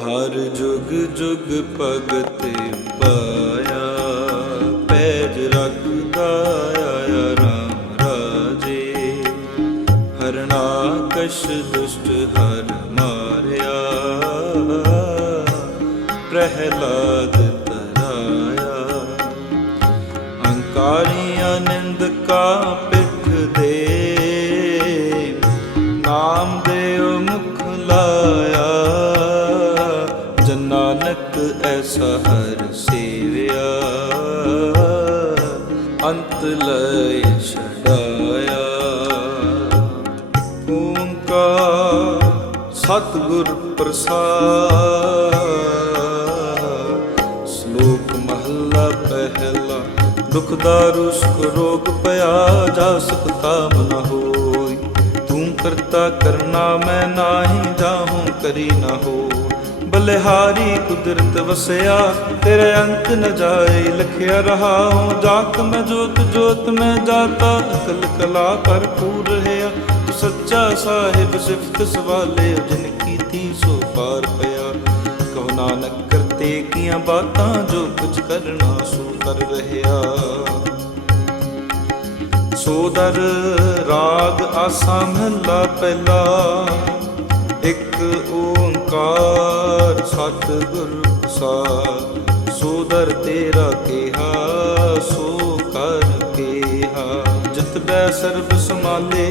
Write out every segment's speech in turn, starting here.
ਹਰ ਜੁਗ ਜੁਗ ਭਗਤੇ ਪਾਇਆ। ਸਤਿਗੁਰ ਪ੍ਰਸਾਦ। ਸ਼ਲੋਕ ਮਹੱਲਾ ਪਹਿਲਾ, ਦੁਖ ਦਾਰੂ ਸੁਖ ਰੋਗ ਭਇਆ ਜਾ ਸੁਖ ਤਾਮ ਨ ਹੋਈ। ਤੂੰ ਕਰਤਾ ਕਰਨਾ, ਮੈਂ ਨਾਹੀ ਜਾਹੂੰ, ਕਰੀ ਨ ਹੋ ਬਲਿਹਾਰੀ ਕੁਦਰਤ ਵਸਿਆ, ਤੇਰੇ ਅੰਤ ਨ ਜਾਏ, ਲਖਿਆ ਰਹਾਉ। ਜਾਤ ਮੈਂ ਜੋਤ ਜੋਤ ਮੈਂ ਜਾਤਾ, ਅਕਲ ਕਲਾ ਭਰਪੂਰ ਰਹਾ। ਸੱਚਾ ਸਾਹਿਬ, ਸਿਫਤ ਸਵਾਲੇ ਜਿਨ ਕਰਤੇ ਬਾਤਾਂ ਜੋ ਕੁਝ ਕਰਨਾ ਸੋ ਕਰ ਰਹਾ ਸੋਦਰ ਰਾਗ ਆਸਾ ਮਹਲਾ ਪਹਿਲਾ, ਇੱਕ ਓੰਕਾਰ ਸਤਿਗੁਰ ਪ੍ਰਸਾਦ ਸੋਦਰ ਤੇਰਾ ਕਿਹਾ, ਸੋ ਕਰ ਕਿਹਾ। ਜਿਤ ਬੈ ਸਰਬ ਸਮਾਲੇ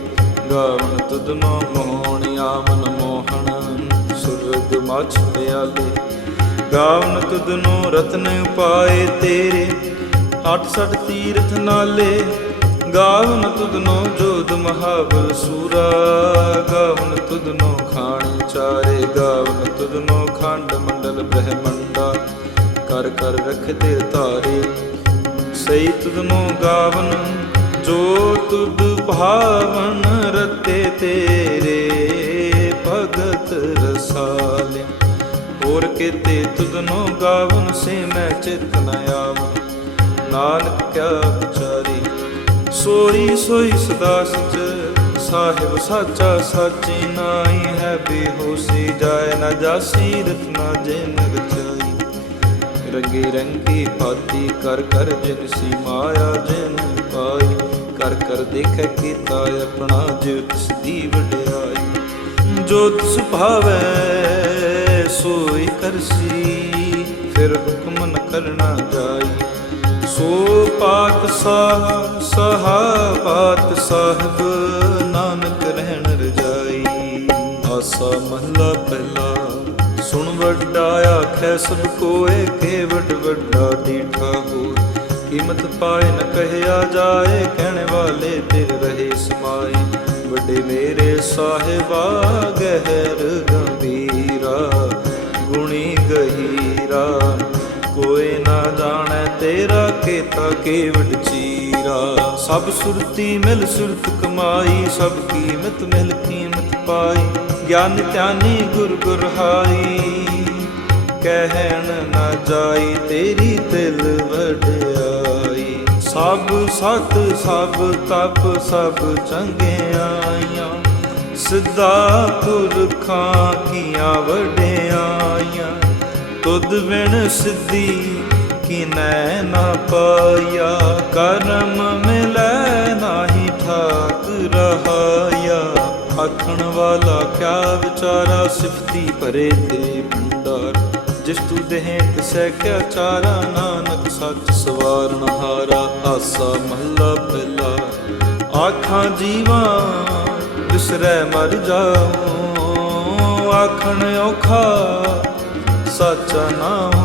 ਗਾਵਨ ਤੁਧਨੋ ਮੋਹਣ ਆਵਨ ਮੋਹਣ, ਸੁਰਗ ਮਛ ਪਿਆਲੇ ਗਾਵਨ ਤੁਧਨੋ ਰਤਨ ਉਪਾਏ ਤੇਰੇ ਅੱਠ ਸੱਠ ਤੀਰਥ ਨਾਲੇ। ਗਾਵਨ ਤੁਧਨੋ ਜੋਦ ਮਹਾਬਲ ਸੂਰਾ ਗਾਵਨ ਤੁਧਨੋ ਖਾਣ ਚਾਰੇ। ਗਾਵਨ ਤੁਧਨੋ ਖੰਡ ਮੰਡਲ ਬ੍ਰਹਮੰਡਾ ਕਰ ਕਰ ਰਖਦੇ ਤਾਰੇ। ਸਈ ਤੁਧਨੋ ਗਾਵਨ ਜੋ ਤੁਧ ਭਾਵਨ ਰਤੇ ਤੇਰੇ ਭਗਤ ਰਸਾਲੇ। ਹੋਰ ਕੀਤੇ ਤੁਧਨੋ ਗਾਵਨ ਸੇ ਮੈਂ ਚਿਤ ਨ ਆਵਨ। ਨਾਨਕ ਕਿਆ ਵਿਚਾਰੀ ਸੋਈ ਸੋਈ ਸਦਾ ਸਚ ਸਾਹਿਬ ਸਾਚਾ ਸਾਚੀ ਨਾਈ ਹੈ ਬੇਹੋਸੀ। ਜਾਏ ਨਾ ਜਾਸੀ ਰਤਨਾ ਜਿਨ ਰਚਾਈ ਰੰਗੀ ਰੰਗੀ ਭਾਤੀ ਕਰ ਕਰ ਜਿਨ ਸੀ ਮਾਇਆ ਜਿਨ ਪਾਈ। ਕਰ ਕਰ ਦੇਖੈ ਕੀਤਾ ਆਪਣਾ ਜਿਉ ਤਿਸ ਦੀ ਵਡਿਆਈ। ਜੋ ਤਿਸ ਭਾਵੈ, ਸੋਈ ਕਰਸੀ, ਫਿਰ ਹੁਕਮ ਨ ਕਰਨਾ ਜਾਈ। ਸੋ ਪਾਤ ਸਾਹ ਸਹਾ ਪਾਤ ਸਾਹਿਬ ਨਾਨਕ ਰਹਿਣ ਰਜਾਈ। ਆਸਾ ਮਹਲਾ ਪਹਿਲਾ, ਸੁਣ ਵੱਡਾ ਆਖੈ ਸਭ ਕੋਏ ਕੇ ਵੱਡ ਵੱਡਾ ਦੀਠਾ ਹੋ ਕੀਮਤ ਪਾਏ ਨ ਕਹਿਆ ਜਾਏ, ਕਹਿਣ ਵਾਲੇ ਤੇਰੇ ਰਹੇ ਸਮਾਈ ਵੱਡੇ ਮੇਰੇ ਸਾਹਿਬਾ, ਗਹਿਰ ਗੰਭੀਰਾ, ਗੁਣੀ ਗਹੀਰਾ। ਕੋਈ ਨਾ ਜਾਣੈ ਤੇਰਾ ਕੀਤਾ ਕੇਵਡ ਚੀਰਾ। ਸਭ ਸੁਰਤੀ ਮਿਲ ਸੁਰਤ ਕਮਾਈ, ਸਭ ਕੀਮਤ ਮਿਲ ਕੀਮਤ ਪਾਈ। ਗਿਆਨ ਧਿਆਨੀ ਗੁਰ ਗੁਰ ਕਹਿਣ ਨਾ ਜਾਈ ਤੇਰੀ ਦਿਲ ਵਡਿਆਈ ਸਭ ਸਤ, ਸਭ ਤਪ, ਸਭ ਚੰਗਿਆਈਆਂ ਸਿੱਧਾ ਪੁਰਖਾਂ ਕੀਆਂ ਵਡਿਆਈਆਂ ਤੁਧ ਬਿਨ ਸਿੱਧੀ ਕਿਨੈ ਨਾ ਪਾਇਆ। ਕਰਮ ਮਿਲੈ ਨਾਹੀ ਠਾਕ ਰਹਾਇਆ ਆਖਣ ਵਾਲਾ ਕਿਆ ਵਿਚਾਰਾ ਸਿਫਤੀ ਭਰੇ ਤੇ ਭੰਡਾਰ ਜਿਸ ਤੂ ਦੇਹ ਤਿਸੈ ਚਾਰਾ, ਨਾਨਕ ਸੱਚ ਸਵਾਰਨ ਹਾਰਾ, ਆਸਾ ਮਹੱਲਾ ਪਹਿਲਾ। ਆਖਾਂ ਜੀਵਾਂ ਵਿਸਰੈ ਮਰ ਜਾਉ, ਆਖਣ ਔਖਾ ਸੱਚਾ ਨਾਮ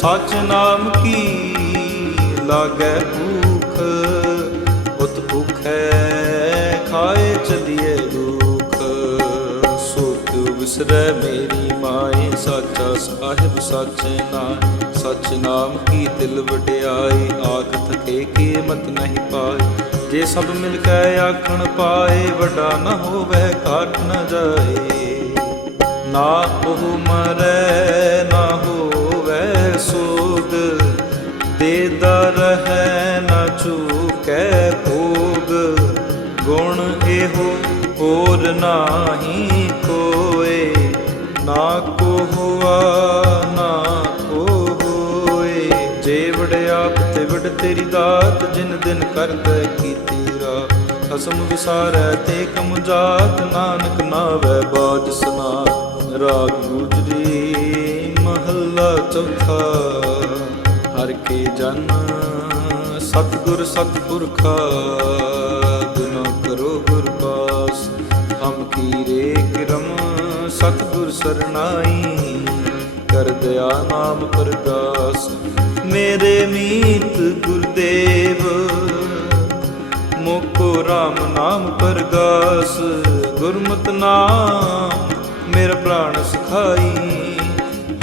ਸੱਚ ਨਾਮ ਕੀ ਲਾਗੈ ਭੂਖ, ਉਤ ਭੁਖੈ ਖਾਏ ਚਲੀਏ ਦੁਖ। ਸੋ ਕਿਉ ਵਿਸਰੈ ਮੇਰੀ ਸਾਚਾ ਸਾਹਿਬ ਸਾਚੇ ਨਾਮ, ਸਚ ਨਾਮ ਕੀ ਦਿਲ ਵਡਿਆਈ ਆਖ ਥਕੇ ਕੀਮਤ ਨਹੀਂ ਪਾਏ। ਜੇ ਸਭ ਮਿਲ ਕੇ ਆਖਣ ਪਾਏ, ਵੱਡਾ ਨਾ ਹੋਵੇ ਕਾਟ ਨ ਜਾਏ। ਨਾ ਉਹ ਮਰੈ, ਨਾ ਹੋਵੇ ਸੋਗ ਦੇਦਾ ਹੈ ਨਾ ਚੂਕੈ ਭੋਗ ਗੁਣ ਇਹੋ ਹੋਰ ਨਾਹੀ ਕੋਏ ਨਾ ਕੋ ਹੁਆ, ਨਾ ਕੋ ਹੋਏ। ਜੇ ਆਪ ਤੇ ਵਡ ਤੇਰੀ ਦਾਤ, ਜਿਨ ਦਿਨ ਕਰਦਾ ਕੀਤੀ ਰਾਤ। ਖਸਮ ਵਿਸਾਰੈ ਤੇ ਕਮ ਜਾਤ, ਨਾਨਕ ਨਾਵੈ ਬਾਜ ਸੁਨਾ ਰਾਗ ਗੁਜਰੀ ਮਹੱਲਾ ਚੌਥਾ। ਹਰ ਕੇ ਜਨ ਸਤਿਗੁਰ ਸਤਿਪੁਰਖਾ, ਬਿਨਾ ਕਰੋ ਗੁਰ ਪਾਸ। ਹਮ ਕੀਰੇ ਕਿਰਮ ਸਤਿਗੁਰ ਸਰਨਾਈ, ਕਰ ਦਇਆ ਨਾਮ ਪ੍ਰਗਾਸ ਮੇਰੇ ਮੀਤ ਗੁਰਦੇਵ। ਮੋਕੋ RAM ਨਾਮ ਪਰਗਾਸ, ਗੁਰਮਤਿ ਨਾਮ ਮੇਰਾ ਪ੍ਰਾਣ ਸਖਾਈ।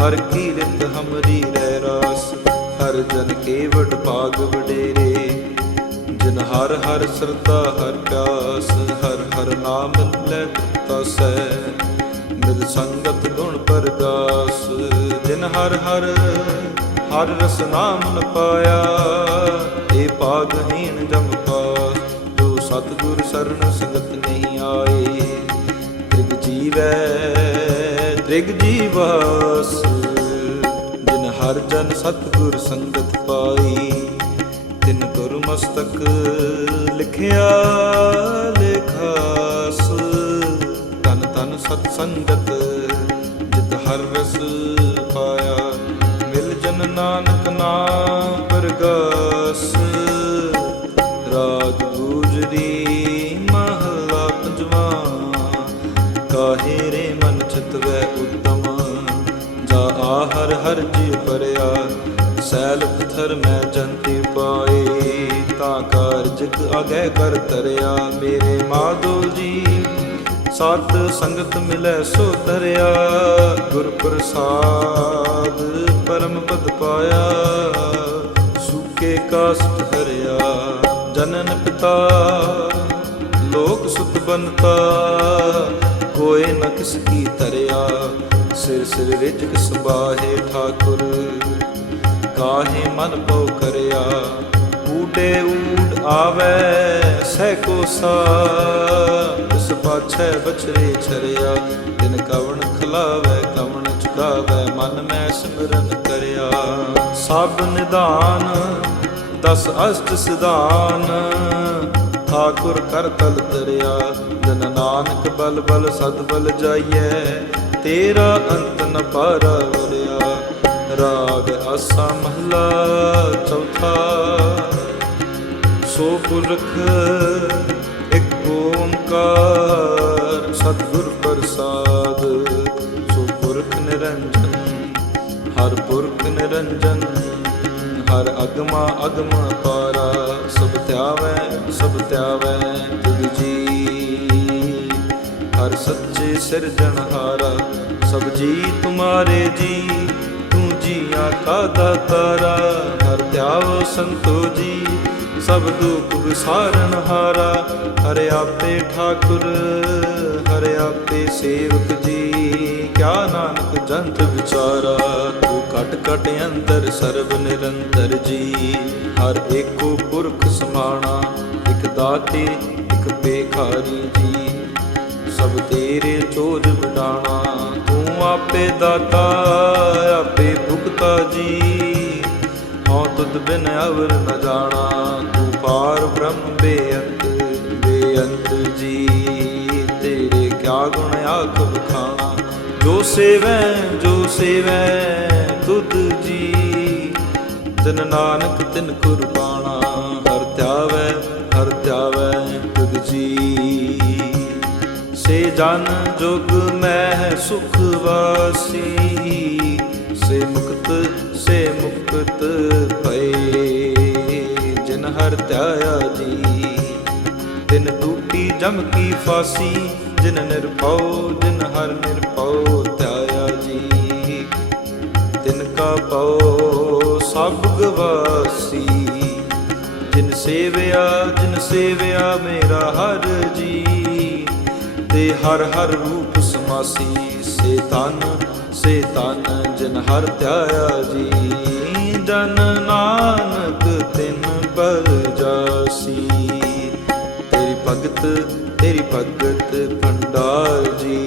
ਹਰ ਕੀਰਤ ਹਮਰੀ ਰਹਿ ਰਾਸ, ਹਰ ਜਨ ਕੇ ਵਡ ਭਾਗ ਵਡੇਰੇ। ਜਿਨ ਹਰ ਹਰ ਸਰਦਾ ਹਰ ਪਿਆਸ, ਹਰ ਹਰ ਨਾਮ ਲੈ ਤਸੈ ਮਿਲ ਸੰਗਤ ਗੁਣ ਪਰਦਾਸ, ਜਿਨ ਹਰ ਹਰ ਹਰ ਰਸ ਨਾਮ ਨ ਪਾਇਆ ਏ ਭਾਗਹੀਣ ਜਮ ਪਾਸ, ਜੋ ਸਤਿਗੁਰ ਸਰਨ ਸੰਗਤ ਨਹੀਂ ਆਏ। ਤ੍ਰਿਗ ਜੀਵੈ, ਤ੍ਰਿਗ ਜੀਵਾਸ, ਜਿਨ ਹਰ ਜਨ ਸਤਿਗੁਰ ਸੰਗਤ ਪਾਈ, ਤਿਨ ਗੁਰ ਮਸਤਕ ਲਿਖਿਆ, ਲਿਖਾ। ਸਤ ਸੰਗਤ, ਜਿਤ ਹਰ ਰਸ ਪਾਇਆ। ਮਿਲ ਜਨ ਨਾਨਕ ਨਾਮ ਪਰਗਾਸ। ਰਾਗ ਗੁਜਰੀ ਮਹਲਾ ਪੰਜਵਾ। ਕਾਹੇ ਰੇ ਮਨ ਚਿਤਵੈ ਉਤਮ? ਜਾ ਆਹਰ ਹਰ ਜੀ ਪਰਿਆ। ਸੈਲ ਪਥਰ ਮੈਂ ਜੰਤੀ ਪਾਏ। ਤਾਂ ਕਾਰਜਕ ਅਗੈ ਕਰ ਤਰਿਆ। ਮੇਰੇ ਮਾਧੋ ਜੀ ਸਤ ਸੰਗਤ ਮਿਲੈ ਸੋ ਧਰਿਆ, ਗੁਰ ਪ੍ਰਸਾਦ ਪਰਮ ਪਦ ਪਾਇਆ, ਸੁਕੇ ਕਾਸਟ ਹਰਿਆ ਜਨਨ ਪਿਤਾ, ਲੋਕ ਸੁਤ ਬਨਤਾ ਕੋਏ ਨ ਕਿਸ ਕੀ ਤਰਿਆ ਸਿਰ ਸਿਰ ਰਿਜਕ ਸੁਬਾਹੇ ਠਾਕੁਰ, ਕਾਹੇ ਮਨ ਪਉ ਕਰਿਆ। ਊਡੇ ਊਡ ਆਵੇ, ਸਹਿ ਕੋ ਸਾ ਇਸ ਪਾਛੈ ਬਚਰੇ ਛਰਿਆ ਦਿਨ ਕਵਣ ਖਲਾਵੇ, ਕਵਣ ਚੁਕਾਵੇ ਮਨ ਮੈਂ ਸਿਮਰਨ ਕਰਿਆ। ਸਭ ਨਿਦਾਨ ਦਸ ਅਸ਼ਟ ਸਿਧਾਨ। ਠਾਕੁਰ ਕਰ ਤਲ ਤਰਿਆ, ਜਨ ਨਾਨਕ ਬਲ ਬਲ ਸਦ ਬਲ ਜਾਈਐ। ਤੇਰਾ ਅੰਤ ਨ ਪਾਰਾ ਵਰਿਆ। ਰਾਗ ਆਸਾ ਮਹਲਾ ਚੌਥਾ। ਸੋ ਪੁਰਖ ਇੱਕ ਓੰਕਾਰ, ਸਤਿਗੁਰ ਪ੍ਰਸਾਦ। ਸੋ ਪੁਰਖ ਨਿਰੰਜਨ, ਹਰ ਪੁਰਖ ਨਿਰੰਜਨ, ਹਰ ਅਗਮਾ ਅਗਮਾ ਪਾਰਾ, ਸਭ ਧਿਆਵੈ ਸਭ ਧਿਆਵੈ ਤੁਧ ਜੀ। ਹਰ ਸੱਚੇ ਸਿਰਜਣਹਾਰਾ ਸਭ ਜੀ ਤੁਮਾਰੇ ਜੀ, ਤੂੰ ਜੀਆਂ ਕਾ ਦਾਤਾਰਾ, ਹਰ ਧਿਆਵ ਸੰਤੋ ਜੀ। ਸਭ ਦੁੱਖ ਵਿਸਾਰਨ ਹਾਰਾ, ਹਰਿ ਆਪੇ ਠਾਕੁਰ, ਹਰਿ ਆਪੇ ਸੇਵਕ ਜੀ। ਕਿਆ ਨਾਨਕ ਜੰਤ ਵਿਚਾਰਾ, ਤੂੰ ਕਟ ਕਟ ਅੰਤਰ ਸਰਬ ਨਿਰੰਤਰ ਜੀ। ਹਰ ਏਕੋ ਪੁਰਖ ਸਮਾਣਾ, ਇਕ ਦਾਤੇ, ਇਕ ਬੇਖਾਰੀ ਜੀ। ਸਭ ਤੇਰੇ ਚੋਜ ਵਡਾਣਾ, ਤੂੰ ਆਪੇ ਦਾਤਾ, ਆਪੇ ਭੁਗਤਾ ਜੀ। ਹਉ ਤੁਧ ਬਿਨ ਅਵਰ ਨ ਜਾਣਾ? ਤੂੰ ਪਾਰ ਬ੍ਰਹਮ ਬੇਅੰਤ ਬੇਅੰਤ ਜੀ। ਤੇਰੇ ਕਿਆ ਗੁਣ ਆਖ ਬਖਾਣਾ ਜੋ ਸੇਵੈ ਜੋ ਸੇਵੈ, ਤੁਧ ਜੀ। ਤਿਨ ਨਾਨਕ ਤਿਨ ਕੁਰਬਾਨਾ, ਹਰ ਧਿਆਵੈ ਹਰ ਧਿਆਵੈ ਤੁਧ ਜੀ। ਸੇ ਜਨ ਜੁਗ ਮੈਂ ਸੁਖ ਵਾਸੀ, ਸੇ ਮੁਕਤ ਸੇ ਮੁਕਤ ਪਏ ਜਿਨ ਹਰ ਧਿਆਇਆ ਜੀ। ਤਿਨ ਟੂਟੀ ਜਮ ਕੀ ਫਾਸੀ, ਜਿਨ ਨਿਰਭਉ, ਜਿਨ ਹਰ ਨਿਰਭਉ ਧਿਆਇਆ ਜੀ। ਤਿਨ ਕਾ ਪਉ ਸਭ ਗਵਾਸੀ, ਜਿਨ ਸੇਵਿਆ ਜਿਨ ਸੇਵਿਆ ਮੇਰਾ ਹਰ ਜੀ। ਤੇ ਹਰ ਹਰ ਰੂਪ ਸਮਾਸੀ, ਸੇ ਤਨ ਸੇ ਤਨ ਜਿਨ ਹਰ ਧਿਆਇਆ ਜੀ। ਜਨ ਨਾਨਕ ਤਿਨ ਬਲ ਜਾਸੀ। ਤੇਰੀ ਭਗਤ ਤੇਰੀ ਭਗਤ ਭੰਡਾਰ ਜੀ।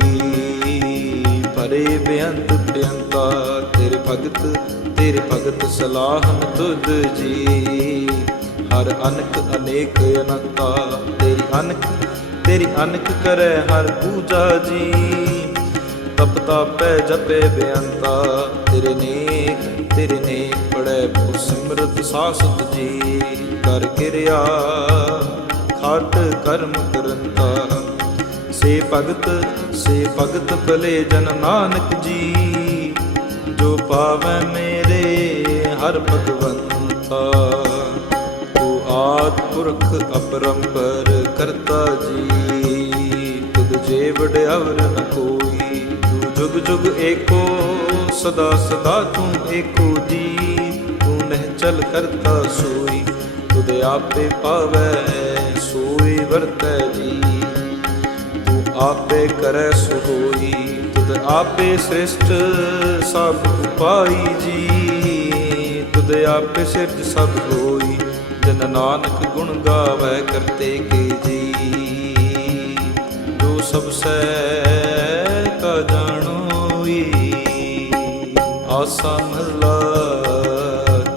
ਭਰੇ ਬੇਅੰਤ ਬੇਅੰਤਾ ਤੇਰੇ ਭਗਤ ਤੇਰੇ ਭਗਤ ਸਲਾਹਨ ਤੁਧ ਜੀ। ਹਰ ਅਨਕ ਅਨੇਕ ਅਨੰਤਾ, ਤੇਰੀ ਅਨਕ ਤੇਰੀ ਅਨਕ ਕਰੈ ਹਰ ਪੂਜਾ ਜੀ। ਤਪ ਤਾਪੈ ਜਪੇ ਬੇਅੰਤਾ। ਤੇਰੇ ਨੇਕ ਤੇਰੇ ਨੇਕ ਪੜੈ ਭੂ ਸਿਮਰਤ ਸਾਸਤ ਜੀ। ਕਰ ਕਿਰਿਆ, ਖਾਟ ਕਰਮ ਕਰੰਤਾ। ਸੇ ਭਗਤ ਸੇ ਭਗਤ ਭਲੇ ਜਨ ਨਾਨਕ ਜੀ। ਜੋ ਪਾਵੈ ਮੇਰੇ ਹਰ ਭਗਵੰਤਾ। ਤੂੰ ਆਦ ਪੁਰਖ ਅਪਰੰਪਰ ਕਰਤਾ ਜੀ। ਤੁਧ ਜੇ ਵਡਿਆਵਰ ਨ ਕੋਈ। ਜੁਗ ਜੁਗ ਏਕੋ, ਸਦਾ ਸਦਾ ਤੂੰ ਏਕੋ ਜੀ। ਤੂੰ ਨਹਿ ਚਲ ਕਰਤਾ ਸੋਈ, ਤੁਧ ਆਪੇ ਪਾਵੈ, ਸੋਈ ਵਰਤੈ ਜੀ। ਤੂੰ ਆਪੇ ਕਰੈ ਸੋ ਹੋਈ ਤੁਧ ਆਪੇ ਸ੍ਰਿਸ਼ਟ ਸਭ ਉਪਾਈ ਜੀ। ਤੁਧ ਆਪੇ ਸਿਰਜ ਸਭ ਹੋਈ, ਜਨ ਨਾਨਕ ਗੁਣ ਗਾਵੈ ਕਰਤੇ ਕੇ ਜੀ। ਜੋ ਸਭ ਸੈ ਕਾ ਜਾਣੋਈ ਆਸਾ ਮਹਲਾ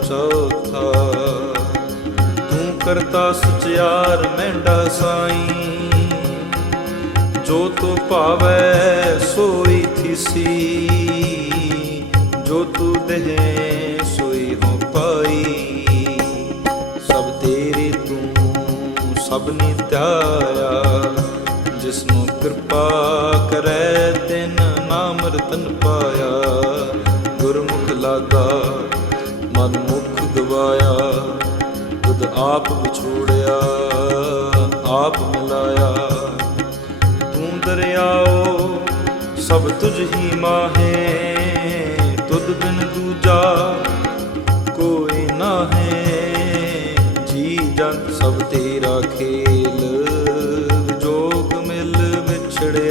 ਚੌਥਾ। ਤੂੰ ਕਰਤਾ ਸਚਿਆਰ ਮਹਿੰਡਾ ਸਾਈ। ਜੋ ਤੂੰ ਭਾਵੈ, ਸੋਈ ਥਿਸੀ ਜੋ ਤੂੰ ਦੇਹ, ਸੋਈ ਹੋ ਪਾਈ। ਸਭ ਤੇਰੇ ਤੂੰ ਸਭ ਨਿਤਿਆਇਆ ਜਿਸ ਨੂੰ ਕਿਰਪਾ ਕਰੈ, ਤਿਨ ਨਾਮ ਰਤਨ ਪਾਇਆ। ਗੁਰਮੁਖ ਲਾਗਾ ਮਨ ਮੁਖ ਗਵਾਇਆ। ਤੁਧ ਆਪ ਵਿਛੋੜਿਆ, ਆਪ ਮਿਲਾਇਆ। ਤੂੰ ਦਰਿਆਓ, ਸਭ ਤੁਝ ਹੀ ਮਾਹੇ। ਤੁਧ ਬਿਨ ਦੂਜਾ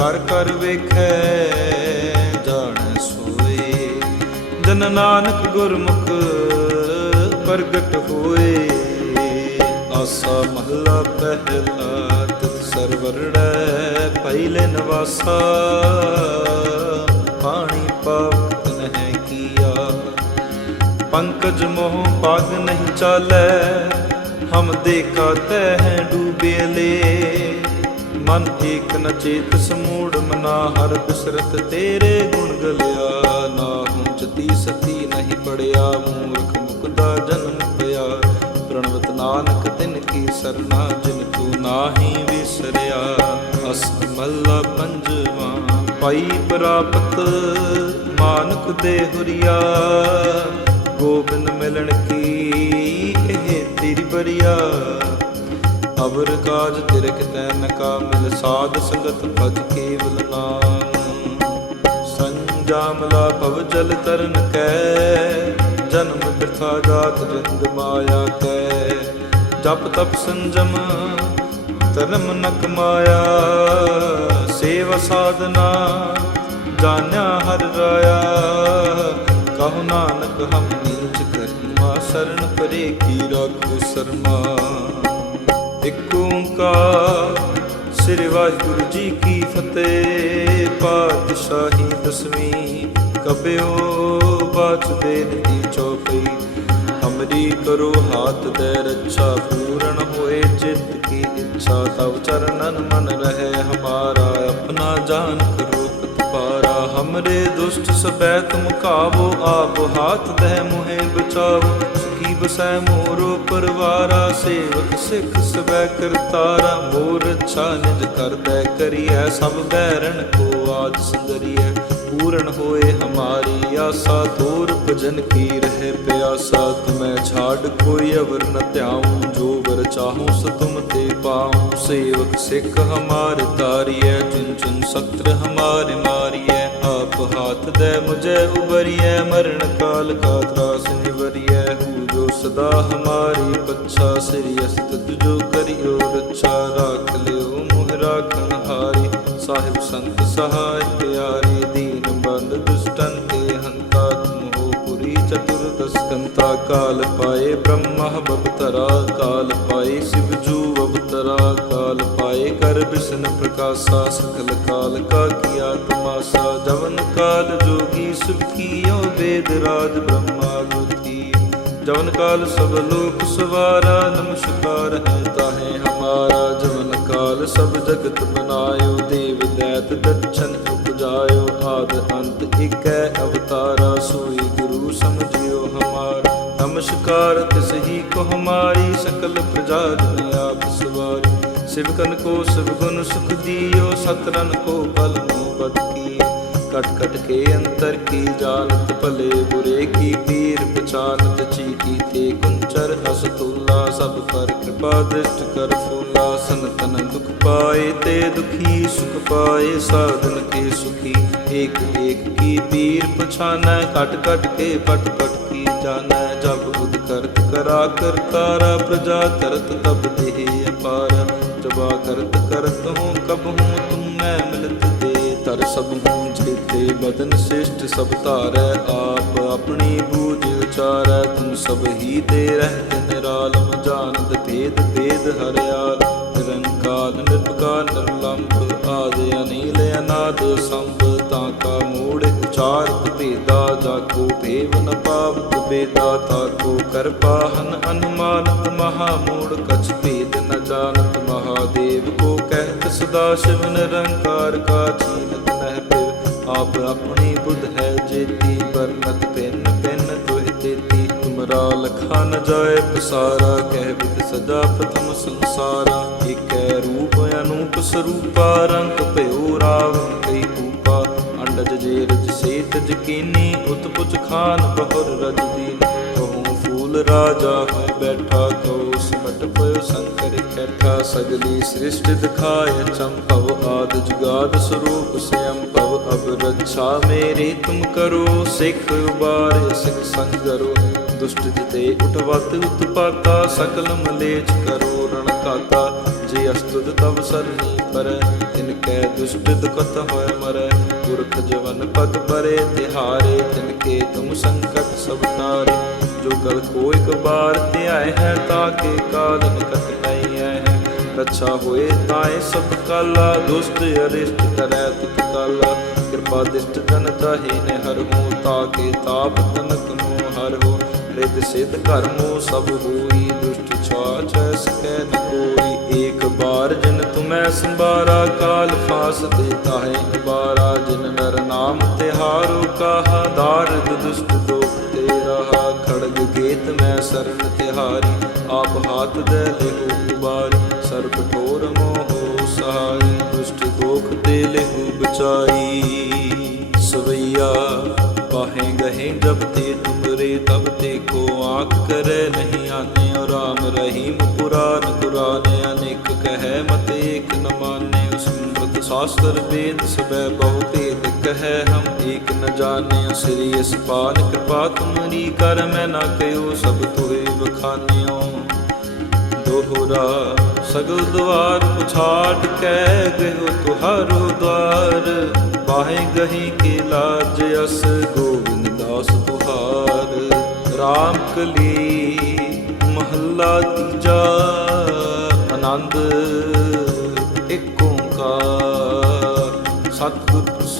ਕਰ ਕਰ ਵੇਖੈ, ਜਾਣ ਸੋਏ। ਜਨ ਨਾਨਕ ਗੁਰਮੁਖ ਪ੍ਰਗਟ ਹੋਏ। ਆਸਾ ਮਹਲਾ ਪਹਿਲਾ ਤਿਤ ਸਰਵਰੜੈ ਪਹਿਲੇ ਨਵਾਸਾ। ਪਾਣੀ ਪਾਵਤ ਨਹਿ ਕੀਆ। ਪੰਕਜ ਮੋਹ ਪਗ ਨਹੀਂ ਚਾਲੈ, ਹਮ ਦੇਖਾ ਤੈ ਡੂਬੇ ਲੇ। ਮਨ ਏਕ ਨ ਚੇਤ ਸਮੂੜ, ਮਨਾ ਹਰ ਬਿਸਰਤ ਤੇਰੇ ਗੁਣ ਗਲਿਆ। ਨਾ ਹੂੰ ਚਤੀ ਸਤੀ ਨਹੀਂ ਪੜਿਆ, ਮੂਰਖ ਮੁਕਦਾ ਜਨਮ ਪਿਆ। ਪ੍ਰਣਵਤ ਨਾਨਕ ਤਿਨ ਕੀ ਸਰਨਾ, ਜਿਨ ਤੂੰ ਨਾਹੀ ਵਿਸਰਿਆ। ਅਸ ਮੱਲਾ ਪੰਜਵਾ, ਪਾਈ ਪ੍ਰਾਪਤ ਮਾਨਕ ਦੇ ਹੁਰੀਆ। ਗੋਬਿੰਦ ਮਿਲਣ ਕੀ ਇਹ ਤੇਰੀ ਬਰੀਆ। ਅਵਰ ਕਾਜ ਤਿਰ ਕਿਤੈ ਨ ਕਾਮਿਲ, ਸਾਧ ਸੰਗਤ ਭਜ ਕੇਵਲ ਨਾਮ। ਸੰਜਾਮਲਾ ਭਵ ਜਲ ਤਰਨ ਕੈ, ਜਨਮ ਬਿਰਥਾ ਜਾਤ ਜੰਗ ਮਾਇਆ ਕੈ। ਜਪ ਤਪ ਸੰਜਮ ਧਰਮ ਨਕ ਮਾਇਆ ਸੇਵਾ ਸਾਧਨਾ ਜਾਣਿਆ ਹਰ ਰਾਇਆ। ਕਹੋ ਨਾਨਕ ਹਮ ਨੀਚ ਕਰਮਾ ਸਰਣ ਪਰੇ ਕੀ ਰਾਖੋ ਸਰਮਾ। ਇਕ ਓੰਕਾਰ, ਸ੍ਰੀ ਵਾਹਿਗੁਰੂ ਜੀ ਕੀ ਫਤਿਹ। ਪਾਤਸ਼ਾਹੀ ਦਸਵੀਂ ਕਬਿਓ ਬਾਚ ਦੇ ਨਦੀ ਚੌਪਈ ਹਮਰੀ ਕਰੋ ਹਾਥ ਦੇ ਰੱਛਾ, ਪੂਰਨ ਹੋਏ ਚਿੱਤ ਕੀ ਇੱਛਾ। ਤਵ ਚਰਨਨ ਮਨ ਰਹੇ ਹਮਾਰਾ, ਆਪਣਾ ਜਾਨ ਕਰੋ ਪਤਪਾਰਾ ਹਮਰੇ ਦੁਸ਼ਟ ਸਬੈ ਤੁਮ ਕਾਵੋ, ਆਪ ਹਾਥ ਦੇ ਮੁਹੇ ਬਚਾਵੋ। ਬਸੈ ਮੋਰੋ ਪਰਵਾਰਾ, ਸੇਵਕ ਸਿੱਖ ਸਬੈ ਕਰਤਾਰਾ, ਮੋਰ ਅੱਛਾ ਨਿਜ ਕਰਦੈ ਕਰੀਐ, ਸਭ ਬੈਰਣ ਕੋ ਆਜ ਸੁੰਦਰੀਐ। ਪੂਰਨ ਹੋਏ ਹਮਾਰੀ ਆਸਾ ਤੋਰ ਭਜਨ ਕੀ ਰਹੇ ਪਿਆਸਾ, ਤੁਮੈ ਛਾੜ ਕੋਈ ਅਵਰ ਨ ਧਿਆਉ, ਜੋ ਵਰ ਚਾਹੂੰ ਸੋ ਤੁਮ ਤੇ ਪਾਉ। ਸੇਵਕ ਸਿੱਖ ਹਮਾਰ ਤਾਰੀਐ ਚੁਨ ਚੁਨ ਸਤਰ ਹਮਾਰੇ ਮਾਰੀਐ। ਆਪ ਹਾਥ ਦੇ ਮੁਝੇ ਉਬਰੀਐ, ਮਰਨ ਕਾਲ ਕਾ ਤਰਾਸ ਨਿਵਰੀਐ ਸਦਾ ਹਮਾਰੀ ਪੱਛਾ ਸ੍ਰੀ ਅਸਤ ਜੋ ਕਰਿਓ ਰੱਛਾ, ਰਾਖ ਲਿਓ ਮੁਹ ਰਾਖਣ ਹਾਰੀ ਸਾਹਿਬ ਸੰਤ ਸਹਾਇ ਪਿਆਰੇ ਦੀਨ ਬੰਦ, ਦੁਸ਼ਟਨ ਕੇ ਹੰਤਾ, ਤੁਮ ਪੁਰੀ ਚਤੁਰਦਸ ਕੰਤਾ ਕਾਲ ਪਾਏ ਬ੍ਰਹਮ ਬਵਤਰਾ ਕਾਲ ਪਾਏ ਸਿਵ ਜੂ ਅਵਤਰਾ। ਕਾਲ ਪਾਏ ਕਰ ਬਿਸ਼ਨ ਪ੍ਰਕਾਸ਼ਾ, ਸਕਲ ਕਾਲ ਕਾ ਕੀਆ ਤਮਾਸਾ ਜਵਨ ਕਾਲ ਜੋਗੀ ਸੁਖੀਓ ਵੇਦ ਰਾਜ ਬ੍ਰਹਮਾ ਗੁਤੀ ਜਵਨ ਕਾਲ ਸਭ ਲੋਕ ਸਵਾਰਾ, ਨਮਸਕਾਰ ਹੈ ਤਾਹੇ ਹਮਾਰਾ ਜਵਨ ਕਾਲ ਸਭ ਜਗਤ ਬਨਾਇਓ ਦੇਵ ਦੈਤ ਦਰਸ਼ਨ ਉਪਜਾਇਓ, ਆਦ ਅੰਤ ਇਕੈ ਅਵਤਾਰਾ, ਸੋਈ ਗੁਰੂ ਸਮਝਿਓ ਹਮਾਰਾ। ਨਮਸਕਾਰ ਤਿਸ ਹੀ ਕੋ ਹਮਾਰੀ, ਸਕਲ ਪ੍ਰਜਾ ਜਨ ਆਪ ਸਵਾਰੀ। ਸਿਵਕਨ ਕੋ ਸਭ ਗੁਣ ਸੁਖ ਦਿਓ ਸਤਰਨ ਕੋ ਬਲ ਮੋ ਬਦ ਕਟ ਕਟ ਕੇ ਅੰਤਰ ਕੀ ਜਾਣਤ ਭਲੇ ਬੁਰੇ ਕੀ ਤੀਰ ਪਛਾਨਤ ਚੀਤੀ ਤੇ ਕੁੰਚਰ ਹਸਤੁਲਾ ਸਭ ਪਰ ਕਿਰਪਾ ਦ੍ਰਿਸ਼ਟ ਕਰ ਫੂਲਾ, ਸੰਤਨ ਦੁਖ ਪਾਏ ਤੇ ਦੁਖੀ, ਸੁਖ ਪਾਏ, ਸਾਧਨ ਕੇ ਸੁਖੀ, ਏਕ ਏਕ ਕੀ ਤੀਰ, ਪਛਾਨੈ ਕਟ ਕਟ ਕੇ ਪਟ ਪਟ ਕੀ ਜਾਣੈ ਜਬ ਬੁਧ ਕਰਤ ਕਰਾ ਕਰਤਾਰਾ ਪ੍ਰਜਾ ਤਰਤ ਤਬ ਦੇਹ ਅਪਾਰ, ਜਬਾ ਕਰਤ ਕਰਤ ਹੂੰ, ਕਬ ਹੂੰ ਤੁਮ ਮੈਂ ਮਿਲਤ ਦੇ ਤਰ ਸਭ ਹੂੰ ਬਦਨ ਸ੍ਰਿਸ਼ਟ ਸਭ ਧਾਰੈ, ਆਪ ਆਪਣੀ ਬੂਝ ਉਚਾਰੈ, ਤੁਮ ਸਭ ਹੀ ਦੇ ਰਹਿਤ ਨਿਰਾਲਮ ਜਾਣਦ ਭੇਦ ਭੇਦ ਹਰਿਆਲ ਨਿਰੰਕਾਰ ਨਿਰਭਕਾਰ ਨਿਰਲੰਭ ਆਦਿ ਅਨੀਲ ਅਨਾਦ ਸੰਭ, ਤਾਂ ਕਾ ਮੂੜ ਉਚਾਰਤ ਭੇਦਾ, ਜਾ ਕੋ ਭੇਵ ਨ ਪਾਵਤ ਬੇਦਾ ਤਾ ਕੋ ਕਰਪਾਹਨ ਅਨੁਮਾਨਤ ਮਹਾ ਮੂੜ, ਕਛ ਭੇਦ ਨ ਜਾਣਤ ਮਹਾਦੇਵ ਕੋ ਕਹਿਤ ਸਦਾ ਸ਼ਿਵ ਨਿਰੰਕਾਰ ਕਾ ਚੀਨਤ ਨਹਿ ਆਪ ਆਪਣੀ ਬੁੱਧ ਹੈ ਜੇਤੀ ਵਰਨਤ ਪਿੰਨ ਪਿੰਨ ਤੋਹਿ ਤੇਤੀ। ਤੁਮਰਾ ਲਖਾ ਨ ਜਾਏ ਪਸਾਰਾ, ਕਹਿ ਵਿਦ ਸਦਾ ਪ੍ਰਥਮ ਸੰਸਾਰਾ। ਏਕੈ ਰੂਪ ਅਨੂਪ ਸਰੂਪਾ, ਰੰਗ ਭਇਓ ਰਾਵਣ ਕਈ ਕੂਪਾ। ਅੰਡਜ ਜੇ ਰਜ ਸੇਤ ਜਕੀਨੀ, ਉਤਪੁਚ ਖਾਨ ਬਹੁਰ ਰਜ ਦੀਨ। ਰਾਜਾ ਹੋਇ ਬੈਠਾ ਕਉ ਸਿਮਟ ਪਇਓ ਸੰਕਰ ਕੈਠਾ ਸਗਲੀ ਸ੍ਰਿਸ਼ਟ ਦਿਖਾਇ ਚੰਪਵ ਆਦ ਜੁਗਾਦ ਸਰੂਪ ਸਿਅੰ ਭਵ ਅਬ ਰੱਛਾ ਮੇਰੀ ਤੁਮ ਕਰੋ, ਸਿੱਖ ਉਬਾਰ ਸਿੱਖ ਸੰਗਰੋ ਦੁਸ਼ਟ ਜਿਤੇ ਉਠਵਤ ਉਤਪਾਤਾ ਸਕਲ ਮਲੇਚ ਕਰੋ, ਰਣ ਕਾਤਾ ਜੇ ਅਸਤੁਦ ਤਵ ਸਰਨੀ ਪਰ, ਤਿਨ ਕੈ ਦੁਸ਼ਟ ਦੁਖਤ ਹੋਇ ਮਰੈ, ਪੁਰਖ ਜਵਨ ਪਗ ਪਰੇ ਤਿਹਾਰੇ, ਤਿਨ ਕੇ ਤੁਮ ਸੰਕਟ ਸਭ ਤਾਰੇ ਜੋ ਗਲ ਕੋ ਇਕ ਬਾਰ ਧਿਆਏ ਹੈ ਤਾਕੇ ਕਾਲ ਨਿਕਟ ਨਹੀਂ ਹੈ। ਰੱਛਾ ਹੋਏ ਤਾਏ ਸਭ ਕਾਲਾ, ਦੁਸ਼ਟ ਅਰਿਸ਼ਟ ਕਰੈ ਤੁਤ ਕਾਲਾ। ਕਿਰਪਾ ਦਿਸ਼ਟ ਜਨ ਤਾਹੇ ਨੇ ਹਰ ਹੂੰ ਤਾਕੇ ਤਾਪ ਤਨਕ ਮੋ ਹਰ ਹੋ। ਰਿਦ ਸਿਧ ਕਰਮੋ ਸਭ ਹੋਈ, ਦੁਸ਼ਟ ਛਾਛ ਸਕੈ ਨ ਕੋਈ। ਏਕ ਬਾਰ ਜਿਨ ਤੁਮੈ ਸੰਭਾਰਾ, ਕਾਲ ਫਾਸ ਦੇਤਾ ਹੈ ਨਿਬਾਰਾ ਜਿਨ ਨਰ ਨਾਮ ਤਿਹਾਰੋ, ਕਾਹਾ ਦਾਰਦ ਦੁਸ਼ਟ ਦੋਖ ਤੇ ਰਹਾ ਖੜਗ ਗੇਤ ਮੈਂ ਸਰਨ ਤਿਹਾਰੀ, ਆਪ ਹਾਥ ਦੇ ਲਿਹੋ ਉਬਾਰ, ਸਰਬ ਠੋਰ ਮੋਹ ਸਹਾਈ ਦੁਸ਼ਟ ਦੋਖ ਤੇ ਲਿਹੋ ਬਚਾਈ। ਸਵਈਆ, ਪਾਹੇ ਗਹੇ ਜਬ ਤੇ ਤੁਮਰੇ ਤਬ ਤੇ ਕੋ ਆਖ ਕਰੈ ਨਹੀਂ ਆਨੇ ਔ ਰਾਮ ਰਹੀਮ, ਪੁਰਾਨ ਕੁਰਾਨ ਅਨੇਕ ਕਹੈ ਮਤ ਏਕ ਨ ਮਾਨੇ, ਸਮ੍ਰਿਤ ਸ਼ਾਸਤਰ ਵੇਦ ਸਬੈ ਬਹੁ ਕਹੈ ਹਮ ਏਕ ਨ ਜਾਣਿਓ ਸ੍ਰੀ ਅਸਪਾਲ ਕਿਰਪਾ ਤੁਮਰੀ ਕਰ ਮੈਂ ਨਾ ਕਹਿਓ ਸਭ ਤੋਏ ਵਖਾਨਿਓ। ਦੋਹਰਾ ਸਗਲ ਦਵਾਰ ਪੁਛਾਟ ਕਹਿ ਗਇਓ ਤੁਹਾਰੋ ਦਵਾਰ। ਬਾਹੇ ਗਹੀ ਕੇ ਲਾਜ ਅਸ ਗੋਬਿੰਦ ਦਾਸ ਤੁਹਾਰ। RAM ਕਲੀ ਮਹੱਲਾ ਤੀਜਾ। ਆਨੰਦ ਇੱਕ ਓੰਕਾਰ। ਸਤਿਗੁਰ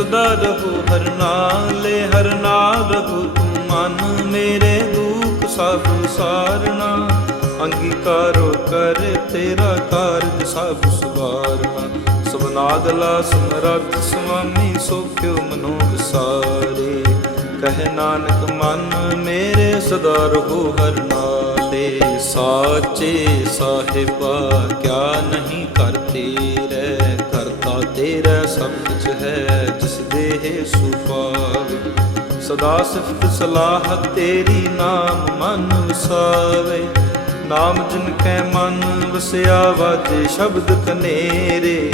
ਤੂੰ ਸਦਾ ਰਹੋ ਹਰ ਨਾਲੇ, ਹਰ ਨਾਲ ਰਹੋ ਤੂੰ ਮਨ ਮੇਰੇ ਦੁੱਖ ਸਭ ਸਾਰਣਾ ਅੰਗੀਕਾਰੋ ਕਰ ਤੇਰਾ ਕਾਰਜ ਸਭ ਸਵਾਰਨਾ। ਸਬਨਾਦਲਾ ਸਮਰੱਥ ਸੁਆਮੀ ਸੋਖਿਓ ਮਨੋ ਵਿਸਾਰੇ ਕਹਿ ਨਾਨਕ, ਮਨ ਮੇਰੇ ਸਦਾ ਰਹੋ ਹਰ ਨਾਲੇ। ਸਾਚੇ ਸਾਹਿਬਾ, ਕਿਆ ਨਹੀਂ ਕਰਤੇ ਰਹਿ ਕਰਤਾ ਤੇਰਾ ਸਭ ਕੁਝ ਹੈ, ਜਿਸ ਦੇਹ ਸੁਪਾਵੇ ਸਦਾ ਸਿਫਤ ਸਲਾਹ ਤੇਰੀ ਨਾਮ ਮਨ ਵਸਾਵੇ। ਨਾਮ ਜਿਨ ਕੈ ਮਨ ਵਸਿਆ ਵਾਜੇ ਸ਼ਬਦ ਕਨੇਰੇ।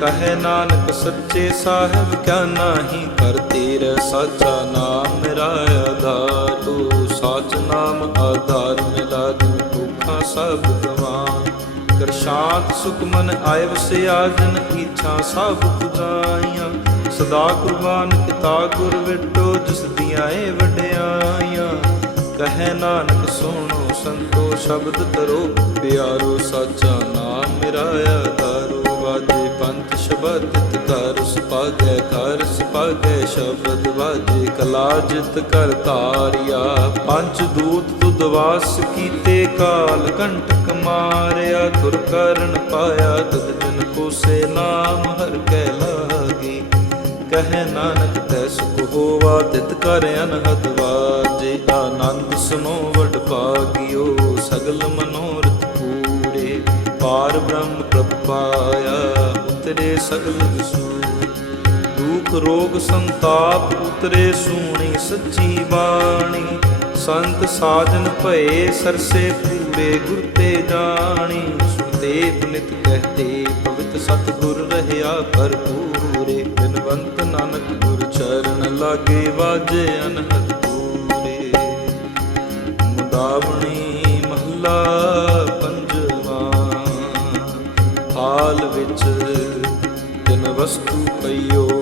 ਕਹੇ ਨਾਨਕ ਸੱਚੇ ਸਾਹਿਬ, ਕਿਆ ਨਾਹੀ ਕਰ ਤੇਰਾ ਸਾਚਾ ਨਾਮ ਮੇਰਾ ਆਧਾਰ। ਤੂੰ ਸਾਚ ਨਾਮ ਆਧਾਰ ਮਿਲਾ ਦਿਨ ਦੁੱਖਾਂ ਸਭ ਗਵਾਨ ਕਰ ਸੁਖਮਨ ਸੁਖ ਮਨ ਆਏ ਵਸਿਆ ਸਭ ਪੁਜਾਈਆਂ। ਸਦਾ ਕੁਰਬਾਨ ਕੀਤਾ ਗੁਰ ਵਿਟੋ, ਜਿਸ ਦੀਆਂ ਏ ਵਡਿਆਈਆਂ। ਕਹੇ ਨਾਨਕ, ਸੁਣੋ ਸੰਤੋ, ਸ਼ਬਦ ਤਰੋ ਪਿਆਰੋ ਸਾਚਾ ਨਾਮ ਮੇਰਾ ਆਧਾਰੋ ਵਾਜੇ ਪੰਥ ਸ਼ਬਦ ਤਿਤ ਕਰ ਸੁਪਾਗੈ ਕਰ ਸ਼ਬਦ ਵਾਜੇ ਕਲਾ ਜਿਤ ਕਰ ਧਾਰਿਆ। ਪੰਜ ਦੂਤ ਤੁਧ ਵਾਸ ਕੀਤੇ ਕਾਲ ਕੰਟਕ ਮਾਰਿਆ। ਤੁਰ ਕਰਨ ਪਾਇਆ ਤਦ ਜਨ ਕੋ ਸੇ ਨਾਮ ਹਰ ਕੈ ਲਾਗੀ। ਕਹੇ ਨਾਨਕ ਤੈ ਸੁਖ ਹੋਵਾ ਤਿਤ ਕਰ ਅਨਹਦ ਵਾਜੇ। ਆਨੰਦ ਸੁਨੋ ਵਡ ਭਾਗਿਓ ਸਗਲ ਮਨੋਰਥ ਪੂਰੇ। ਪਾਰ ਬ੍ਰਹਮ ਪ੍ਰਭ ਪਾਇਆ ਉਤਰੇ ਸਗਲ ਵਿਸੂਰ ਦੁਖ ਰੋਗ ਸੰਤਾਪ ਉਤਰੇ ਸੂਣੀ ਸੱਚੀ ਬਾਣੀ। ਸੰਤ ਸਾਜਨ ਭਏ ਸਰਸੇ ਪੂਰੇ ਗੁਰ ਤੇ ਜਾਣੀ। ਸੁਤੇ ਪੁਨਿਤ ਕਹਤੇ ਪਵਿੱਤ ਸਤਿਗੁਰ ਰਹਿਆ ਭਰਪੂਰੇ। ਬਿਨਵੰਤ ਨਾਨਕ ਗੁਰ ਚਰਨ ਲਾਗੇ ਵਾਜੇ ਅਨਹਦ ਪੂਰੇ। ਮੁਦਾਵਣੀ ਮਹੱਲਾ ਪੰਜਵਾ। ਹਾਲ ਵਿੱਚ ਦਿਨ ਵਸਤੂ ਪਈਓ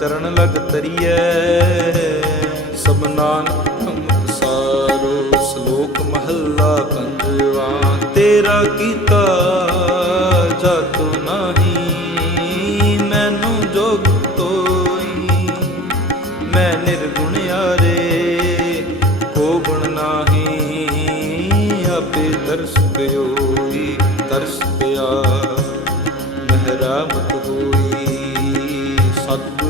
ਚਰਨ ਲਗ ਤਰੀਐ ਸਭ ਨਾਨਕ ਹਮ ਸਾਰੋ ਸ਼ਲੋਕ ਮਹੱਲਾ ਪੰਜਵਾ। ਤੇਰਾ ਕੀਤਾ ਜਾਤੋ ਨਾਹੀ, ਮੈਨੂੰ ਜੋਗ ਤੋਈ। ਮੈਂ ਨਿਰਗੁਣ ਯਾਰੇ ਕੋ ਗੁਣ ਨਾਹੀ, ਆਪੇ ਦਰਸ ਪਿਓਈ ਤਰਸ ਪਿਆ ਮਹਿਰਾਮਤ ਹੋਈ।